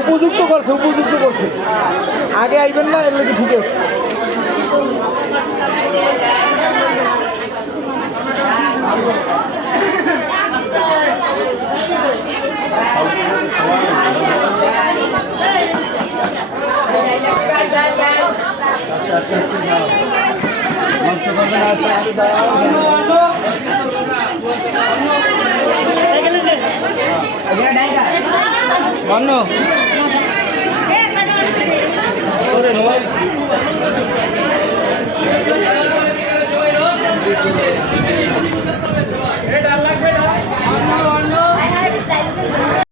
উপযুক্ত করছে উপযুক্ত করছে। আগে আইবেন না এর লাগে ঠিক আছে বান্ন